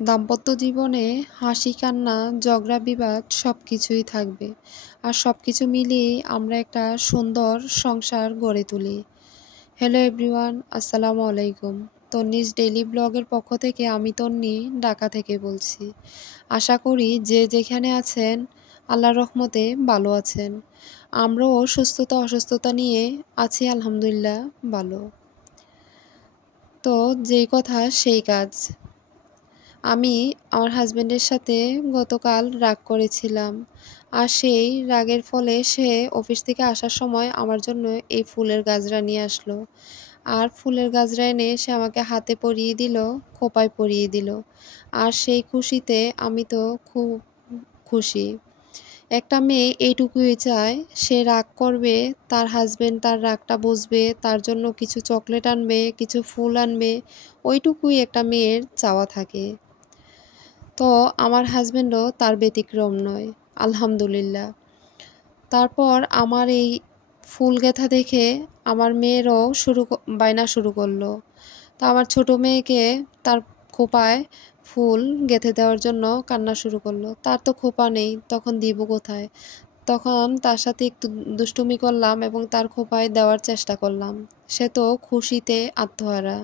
দাম্পত্য জীবনে হাসি কান্না ঝগড়া বিবাদ সব কিছুই থাকবে। আর সব কিছু মিলিয়েই আমরা একটা সুন্দর সংসার গড়ে তুলি। হ্যালো এভরিওয়ান, আসসালামু আলাইকুম। তন্নিস ডেইলি ব্লগের পক্ষ থেকে আমি তন্নি ঢাকা থেকে বলছি। আশা করি যে যেখানে আছেন আল্লাহর রহমতে ভালো আছেন। আমরাও সুস্থতা অসুস্থতা নিয়ে আছি আলহামদুলিল্লাহ ভালো। তো যেই কথা সেই কাজ। আমি আমার হাজবেন্ডের সাথে গতকাল রাগ করেছিলাম। আর সেই রাগের ফলে সে অফিস থেকে আসার সময় আমার জন্য এই ফুলের গাজরা নিয়ে আসলো। আর ফুলের গাজরা এনে সে আমাকে হাতে পরিয়ে দিল, খোঁপায় পরিয়ে দিল। আর সেই খুশিতে আমি তো খুব খুশি। একটা মেয়ে এইটুকুই চায়, সে রাগ করবে, তার হাজবেন্ড তার রাগটা বুঝবে, তার জন্য কিছু চকলেট আনবে, কিছু ফুল আনবে, ওইটুকুই একটা মেয়ের চাওয়া থাকে। তো আমার হাজবেন্ডও তার ব্যতিক্রম নয়, আলহামদুলিল্লাহ। তারপর আমার এই ফুল গেঁথা দেখে আমার মেয়েরও বায়না শুরু করলো। তো আমার ছোট মেয়েকে তার খোঁপায় ফুল গেঁথে দেওয়ার জন্য কান্না শুরু করলো। তার তো খোঁপা নেই, তখন দিব কোথায়? তখন তার সাথে একটু দুষ্টুমি করলাম এবং তার খোঁপায় দেওয়ার চেষ্টা করলাম। সে তো খুশিতে আত্মহারা।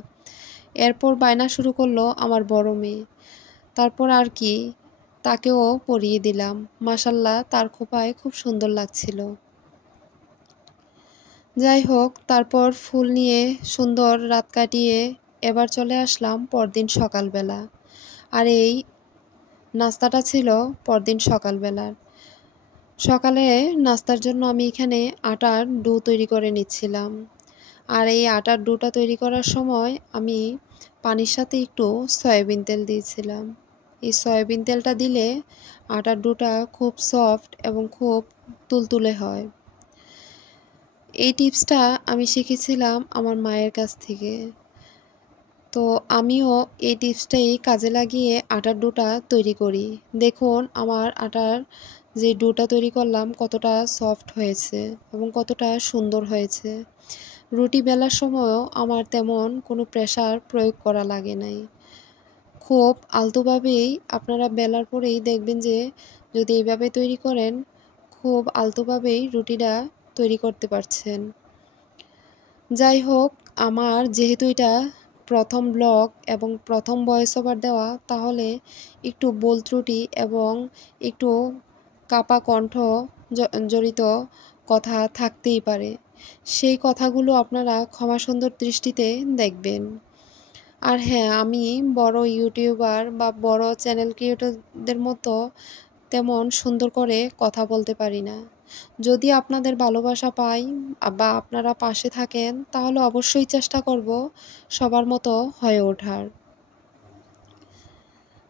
এরপর বায়না শুরু করলো আমার বড় মেয়ে। তারপর আর কি, তাকেও পরিয়ে দিলাম। মাশাল্লাহ, তার খোঁপায় খুব সুন্দর লাগছিল। যাই হোক, তারপর ফুল নিয়ে সুন্দর রাত কাটিয়ে এবার চলে আসলাম পরদিন সকালবেলা। আর এই নাস্তাটা ছিল পরদিন সকালবেলার। সকালে নাস্তার জন্য আমি এখানে আটার ডো তৈরি করে নিচ্ছিলাম। আর এই আটার ডোটা তৈরি করার সময় আমি পানির সাথে একটু সয়াবিন তেল দিয়েছিলাম। এই সয়াবিন তেলটা দিলে আটার ডোটা খুব সফট এবং খুব তুলতুলে হয়। এই টিপসটা আমি শিখেছিলাম আমার মায়ের কাছ থেকে। তো আমিও এই টিপসটাই কাজে লাগিয়ে আটার ডোটা তৈরি করি। দেখুন আমার আটার যে ডোটা তৈরি করলাম কতটা সফট হয়েছে এবং কতটা সুন্দর হয়েছে। রুটি বেলার সময়ও আমার তেমন কোনো প্রেসার প্রয়োগ করা লাগে নাই। খুব আলতোভাবেই আপনারা বেলার পরেই দেখবেন যে যদি এইভাবে তৈরি করেন, খুব আলতোভাবেই রুটিটা তৈরি করতে পারছেন। যাই হোক, আমার যেহেতু এটা প্রথম ব্লগ এবং প্রথম ভয়েস ওভার দেওয়া, তাহলে একটু ভুল ত্রুটি এবং একটু কাপা কণ্ঠ জড়িত কথা থাকতেই পারে। সেই কথাগুলো আপনারা ক্ষমাসুন্দর দৃষ্টিতে দেখবেন। আর হ্যাঁ, আমি বড় ইউটিউবার বা বড় চ্যানেল ক্রিয়েটরদের মতো তেমন সুন্দর করে কথা বলতে পারি না। যদি আপনাদের ভালোবাসা পাই বা আপনারা পাশে থাকেন, তাহলে অবশ্যই চেষ্টা করব সবার মতো হয়ে ওঠার।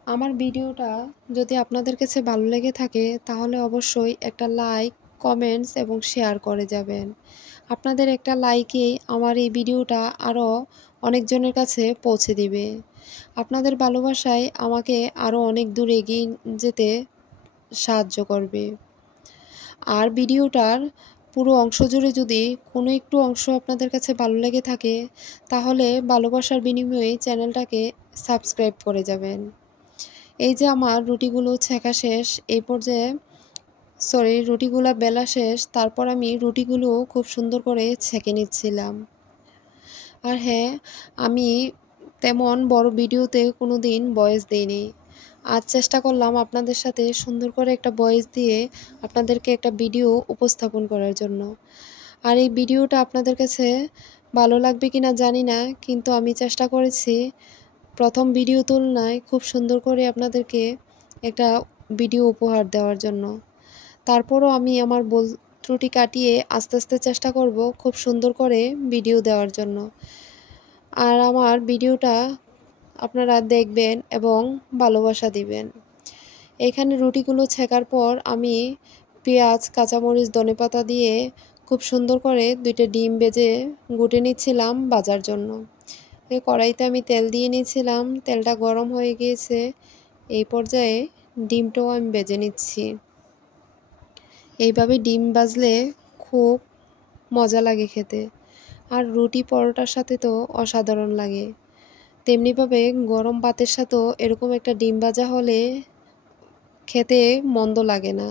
আমার ভিডিওটা যদি আপনাদের কাছে ভালো লেগে থাকে, তাহলে অবশ্যই একটা লাইক, কমেন্টস এবং শেয়ার করে যাবেন। আপনাদের একটা লাইকেই আমার এই ভিডিওটা আরও অনেকজনের কাছে পৌঁছে দিবে। আপনাদের ভালোবাসায় আমাকে আরও অনেক দূর এগিয়ে যেতে সাহায্য করবে। আর ভিডিওটার পুরো অংশ জুড়ে যদি কোনো একটু অংশ আপনাদের কাছে ভালো লেগে থাকে, তাহলে ভালোবাসার বিনিময়ে চ্যানেলটাকে সাবস্ক্রাইব করে যাবেন। এই যে আমার রুটিগুলো ছেঁকা শেষ, এই পর্যায়ে রুটিগুলো বেলা শেষ, তারপর আমি রুটিগুলো খুব সুন্দর করে ছেঁকে নিচ্ছিলাম। আর হ্যাঁ, আমি তেমন বড় ভিডিওতে কোনো দিন ভয়েস দিইনি। আজ চেষ্টা করলাম আপনাদের সাথে সুন্দর করে একটা ভয়েস দিয়ে আপনাদেরকে একটা ভিডিও উপস্থাপন করার জন্য। আর এই ভিডিওটা আপনাদের কাছে ভালো লাগবে কিনা জানি না, কিন্তু আমি চেষ্টা করেছি প্রথম ভিডিও তুলনায় খুব সুন্দর করে আপনাদেরকে একটা ভিডিও উপহার দেওয়ার জন্য। তারপরও আমি আমার ভুল ত্রুটি কাটিয়ে আস্তে আস্তে চেষ্টা করব খুব সুন্দর করে ভিডিও দেওয়ার জন্য। আর আমার ভিডিওটা আপনারা দেখবেন এবং ভালোবাসা দিবেন। এখানে রুটিগুলো ছেঁকার পর আমি পেঁয়াজ, কাঁচামরিচ, ধনেপাতা দিয়ে খুব সুন্দর করে 2টা ডিম ভেজে গুটে নিচ্ছিলাম ভাজার জন্য। এই কড়াইতে আমি তেল দিয়ে নিয়েছিলাম, তেলটা গরম হয়ে গিয়েছে। এই পর্যায়ে ডিমটাও আমি ভেজে নিচ্ছি। এইভাবে ডিম ভাজলে খুব মজা লাগে খেতে। আর রুটি পরোটার সাথে তো অসাধারণ লাগে। তেমনিভাবে গরম ভাতের সাথেও এরকম একটা ডিম ভাজা হলে খেতে মন্দ লাগে না।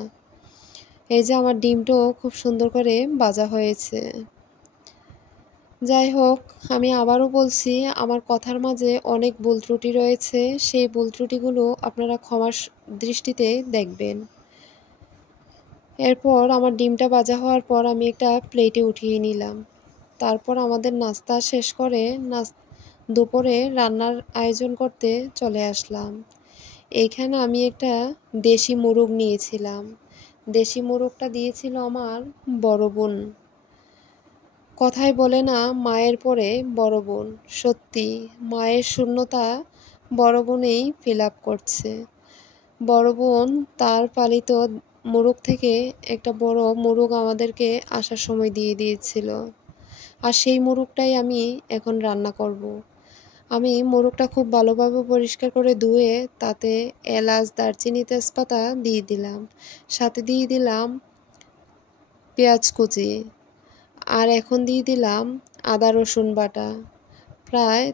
এই যে আমার ডিমটাও খুব সুন্দর করে ভাজা হয়েছে। যাই হোক, আমি আবারও বলছি, আমার কথার মাঝে অনেক ভুল ত্রুটি রয়েছে, সেই ভুল ত্রুটিগুলো আপনারা ক্ষমার দৃষ্টিতে দেখবেন। এরপর আমার ডিমটা ভাজা হওয়ার পর আমি একটা প্লেটে উঠিয়ে নিলাম। তারপর আমাদের নাস্তা শেষ করে দুপুরে রান্নার আয়োজন করতে চলে আসলাম। এইখানে আমি একটা দেশি মোরগ নিয়েছিলাম। দেশি মোরগটা দিয়েছিল আমার বড় বোন। কথায় বলে না, মায়ের পরে বড় বোন। সত্যি মায়ের শূন্যতা বড় বোনেই ফিল আপ করছে। বড় বোন তার পালিত মোরগ থেকে একটা বড় মোরগ আমাদেরকে আসার সময় দিয়ে দিয়েছিল। আর সেই মোরগটাই আমি এখন রান্না করব। আমি মোরগটা খুব ভালোভাবে পরিষ্কার করে ধুয়ে তাতে এলাচ, দারচিনি, তেজপাতা দিয়ে দিলাম। সাথে দিয়ে দিলাম পেঁয়াজ কুচি। আর এখন দিয়ে দিলাম আদা রসুন বাটা। প্রায়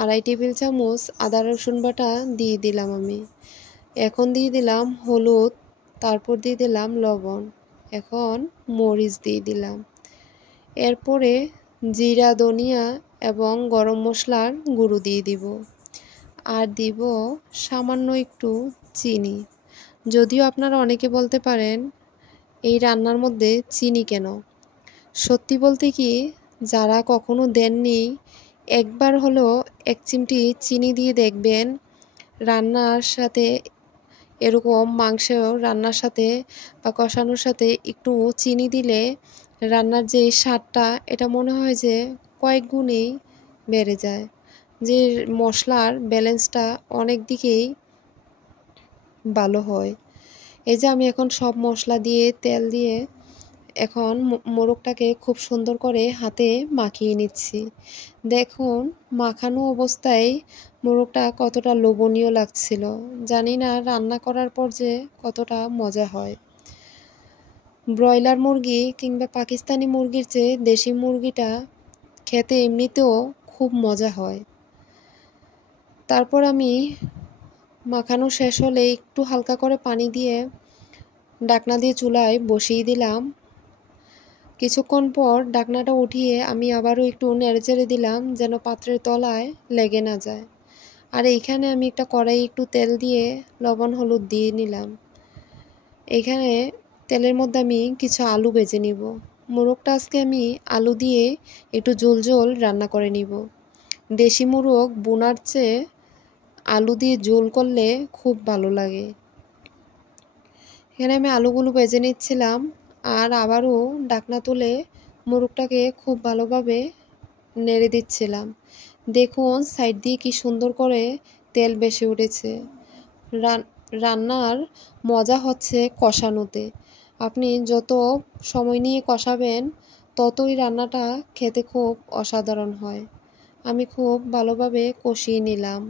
2.5 টেবিল চামচ আদা রসুন বাটা দিয়ে দিলাম আমি। এখন দিয়ে দিলাম হলুদ, তারপর দিয়ে দিলাম লবণ, এখন মরিচ দিয়ে দিলাম। এরপরে জিরা, ধনিয়া এবং গরম মশলার গুঁড়ো দিয়ে দিব। আর দিব সামান্য একটু চিনি। যদিও আপনারা অনেকে বলতে পারেন এই রান্নার মধ্যে চিনি কেন? সত্যি বলতে কি, যারা কখনো দেননি একবার হলেও 1 চিমটি চিনি দিয়ে দেখবেন। রান্নার সাথে এরকম মাংসেও রান্নার সাথে বা কষানোর সাথে একটু চিনি দিলে রান্নার যে স্বাদটা, এটা মনে হয় যে কয়েক গুণেই বেড়ে যায়। যে মশলার ব্যালেন্সটা অনেক দিকেই ভালো হয়। এই যে আমি এখন সব মশলা দিয়ে তেল দিয়ে এখন মোরগটাকে খুব সুন্দর করে হাতে মাখিয়ে নিচ্ছি। দেখুন মাখানো অবস্থায় মোরগটা কতটা লোভনীয় লাগছিল। জানি না রান্না করার পর যে কতটা মজা হয়। ব্রয়লার মুরগি কিংবা পাকিস্তানি মুরগির চেয়ে দেশি মুরগিটা খেতে এমনিতেও খুব মজা হয়। তারপর আমি মাখানো শেষ হলে একটু হালকা করে পানি দিয়ে ঢাকনা দিয়ে চুলায় বসিয়ে দিলাম। কিছুক্ষণ পর ঢাকনাটা উঠিয়ে আমি আবারও একটু নেড়েচেড়ে দিলাম যেন পাত্রের তলায় লেগে না যায়। আর এইখানে আমি একটা কড়াই একটু তেল দিয়ে লবণ হলুদ দিয়ে নিলাম। এইখানে তেলের মধ্যে আমি কিছু আলু ভেজে নিব। মোরগটা আজকে আমি আলু দিয়ে একটু ঝোল ঝোল রান্না করে নিব। দেশি মোরগ বোনার চেয়ে আলু দিয়ে ঝোল করলে খুব ভালো লাগে। এখানে আমি আলুগুলো ভেজে নিচ্ছিলাম আর আবারও ঢাকনা তুলে মোরগটাকে খুব ভালোভাবে নেড়ে দিচ্ছিলাম। দেখুন সাইড দিয়ে কি সুন্দর করে তেল ভেসে উঠেছে। রান্নার মজা হচ্ছে কষানোতে। আপনি যত সময় নিয়ে কষাবেন ততই রান্নাটা খেতে খুব অসাধারণ হয়। আমি খুব ভালোভাবে কষিয়ে নিলাম।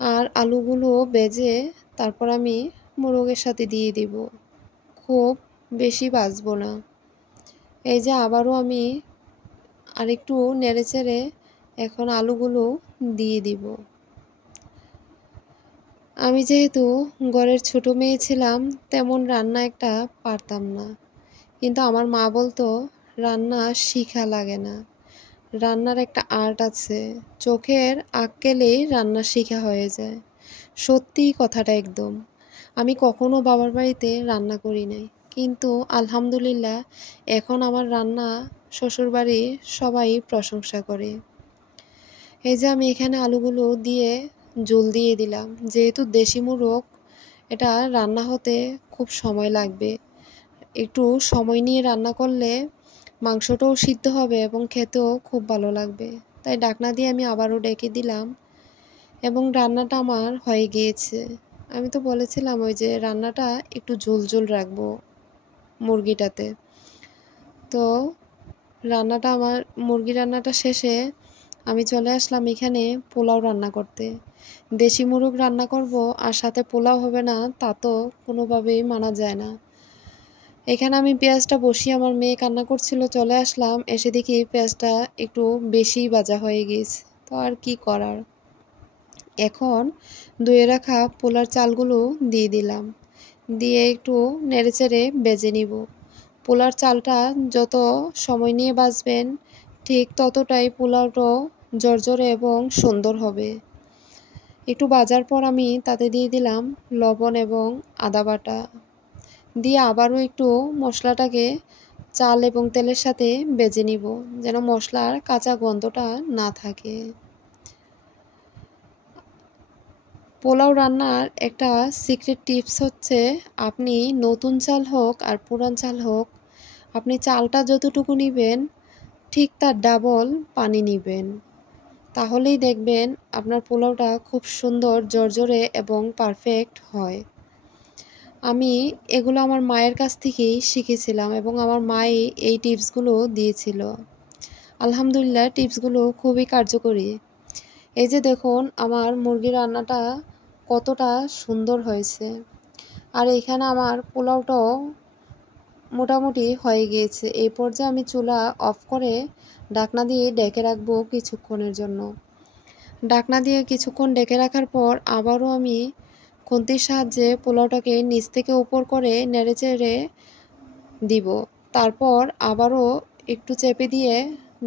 আর আলুগুলো ভেজে তারপর আমি মোরগের সাথে দিয়ে দিব। খুব বেশি ভাজবো না। এই যে আবারও আমি আরেকটু নেড়েচেড়ে এখন আলুগুলো দিয়ে দিব। আমি যেহেতু ঘরের ছোট মেয়ে ছিলাম, তেমন রান্না একটা পারতাম না। কিন্তু আমার মা বলতো রান্না শিখা লাগে না, রান্নার একটা আর্ট আছে, চোখের আক্কেলেই রান্না শিখা হয়ে যায়। সত্যি কথাটা একদম। আমি কখনো বাবার বাড়িতে রান্না করি নাই, কিন্তু আলহামদুলিল্লাহ এখন আমার রান্না শ্বশুরবাড়ির সবাই প্রশংসা করে। এই যে আমি এখানে আলুগুলো দিয়ে ঝোল দিয়ে দিলাম। যেহেতু দেশি মোরগ, এটা রান্না হতে খুব সময় লাগবে। একটু সময় নিয়ে রান্না করলে মাংসটাও সিদ্ধ হবে এবং খেতেও খুব ভালো লাগবে। তাই ঢাকনা দিয়ে আমি আবারও ডেকে দিলাম এবং রান্নাটা আমার হয়ে গিয়েছে। আমি তো বলেছিলাম ওই যে রান্নাটা একটু ঝোল ঝোল রাখবো মুরগিটাতে। তো মুরগি রান্নাটা শেষে আমি চলে আসলাম এখানে পোলাও রান্না করতে। দেশি মোরগ রান্না করব আর সাথে পোলাও হবে না, তা তো কোনোভাবেই মানা যায় না। এখানে আমি পেঁয়াজটা বসিয়ে আমার মেয়ে কান্না করছিল, চলে আসলাম। এসে দেখি পেঁয়াজটা একটু বেশিই ভাজা হয়ে গিয়েছে। তো আর কি করার। এখন ধুয়ে রাখা পোলার চালগুলো দিয়ে দিলাম, দিয়ে একটু নেড়েচেড়ে ভেজে নিব। পোলার চালটা যত সময় নিয়ে ভাজবেন ঠিক ততটাই পোলাওটাও ঝরঝরে এবং সুন্দর হবে। একটু ভাজার পর আমি তাতে দিয়ে দিলাম লবণ এবং আদা বাটা, দিয়ে আবারও একটু মশলাটাকে চাল এবং তেলের সাথে ভেজে নিব, যেন মশলার কাঁচা গন্ধটা না থাকে। পোলাও রান্নার একটা সিক্রেট টিপস হচ্ছে, আপনি নতুন চাল হোক আর পুরান চাল হোক, আপনি চালটা যতটুকু নেবেন ঠিক তার ডাবল পানি নেবেন। তাহলেই দেখবেন আপনার পোলাওটা খুব সুন্দর ঝরঝরে এবং পারফেক্ট হয়। আমি এগুলো আমার মায়ের কাছ থেকেই শিখেছিলাম এবং আমার মাই এই টিপসগুলো দিয়েছিল। আলহামদুলিল্লাহ, টিপসগুলো খুবই কার্যকরী। এই যে দেখুন আমার মুরগির রান্নাটা কতটা সুন্দর হয়েছে, আর এখানে আমার পোলাওটাও মোটামুটি হয়ে গিয়েছে। এই পর্যায়ে আমি চুলা অফ করে ঢাকনা দিয়ে ঢেকে রাখবো কিছুক্ষণের জন্য। ঢাকনা দিয়ে কিছুক্ষণ ঢেকে রাখার পর আবারও আমি খুন্তির সাহায্যে পোলাওটাকে নিচ থেকে উপর করে নেড়েচেড়ে দিব। তারপর আবারও একটু চেপে দিয়ে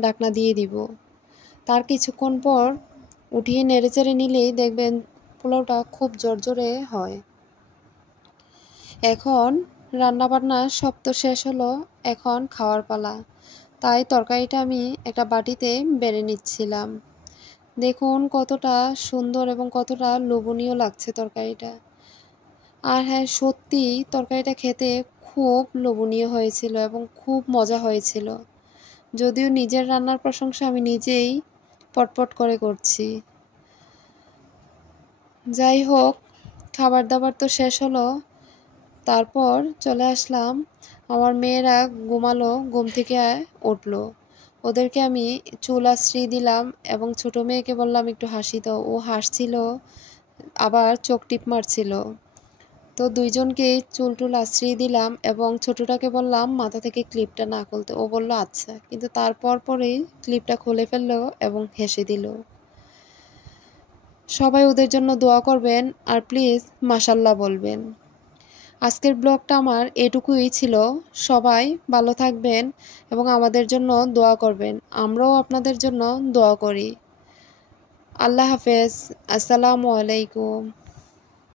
ঢাকনা দিয়ে দিব। তার কিছুক্ষণ পর উঠিয়ে নেড়েচেড়ে নিলেই দেখবেন পোলাওটা খুব ঝরঝরে হয়। এখন রান্নাবান্না সব তো শেষ হলো, এখন খাওয়ার পালা। তাই তরকারিটা আমি একটা বাটিতে বেড়ে নিচ্ছিলাম। দেখুন কতটা সুন্দর এবং কতটা লোভনীয় লাগছে তরকারিটা। আর হ্যাঁ, সত্যি তরকারিটা খেতে খুব লোভনীয় হয়েছিল এবং খুব মজা হয়েছিল। যদিও নিজের রান্নার প্রশংসা আমি নিজেই পটপট করে করছি। যাই হোক, খাবার দাবার তো শেষ হলো। তারপর চলে আসলাম, আমার মেয়েরা ঘুমালো, ঘুম থেকে উঠলো। ওদেরকে আমি চুল আশ্রিয়ে দিলাম এবং ছোট মেয়েকে বললাম একটু হাসি দাও। ও হাসছিল, আবার চোখ টিপ মারছিল। তো দুইজনকে চুল টুল আশ্রিয়ে দিলাম এবং ছোটটাকে বললাম মাথা থেকে ক্লিপটা না খুলতে। ও বলল আচ্ছা, কিন্তু তারপর পরেই ক্লিপটা খুলে ফেললো এবং হেসে দিল। সবাই ওদের জন্য দোয়া করবেন আর প্লিজ মাশাল্লাহ বলবেন। আজকের ব্লগটা আমার এটুকুই ছিল। সবাই ভালো থাকবেন এবং আমাদের জন্য দোয়া করবেন। আমরাও আপনাদের জন্য দোয়া করি। আল্লাহ হাফেজ। আসসালামু আলাইকুম।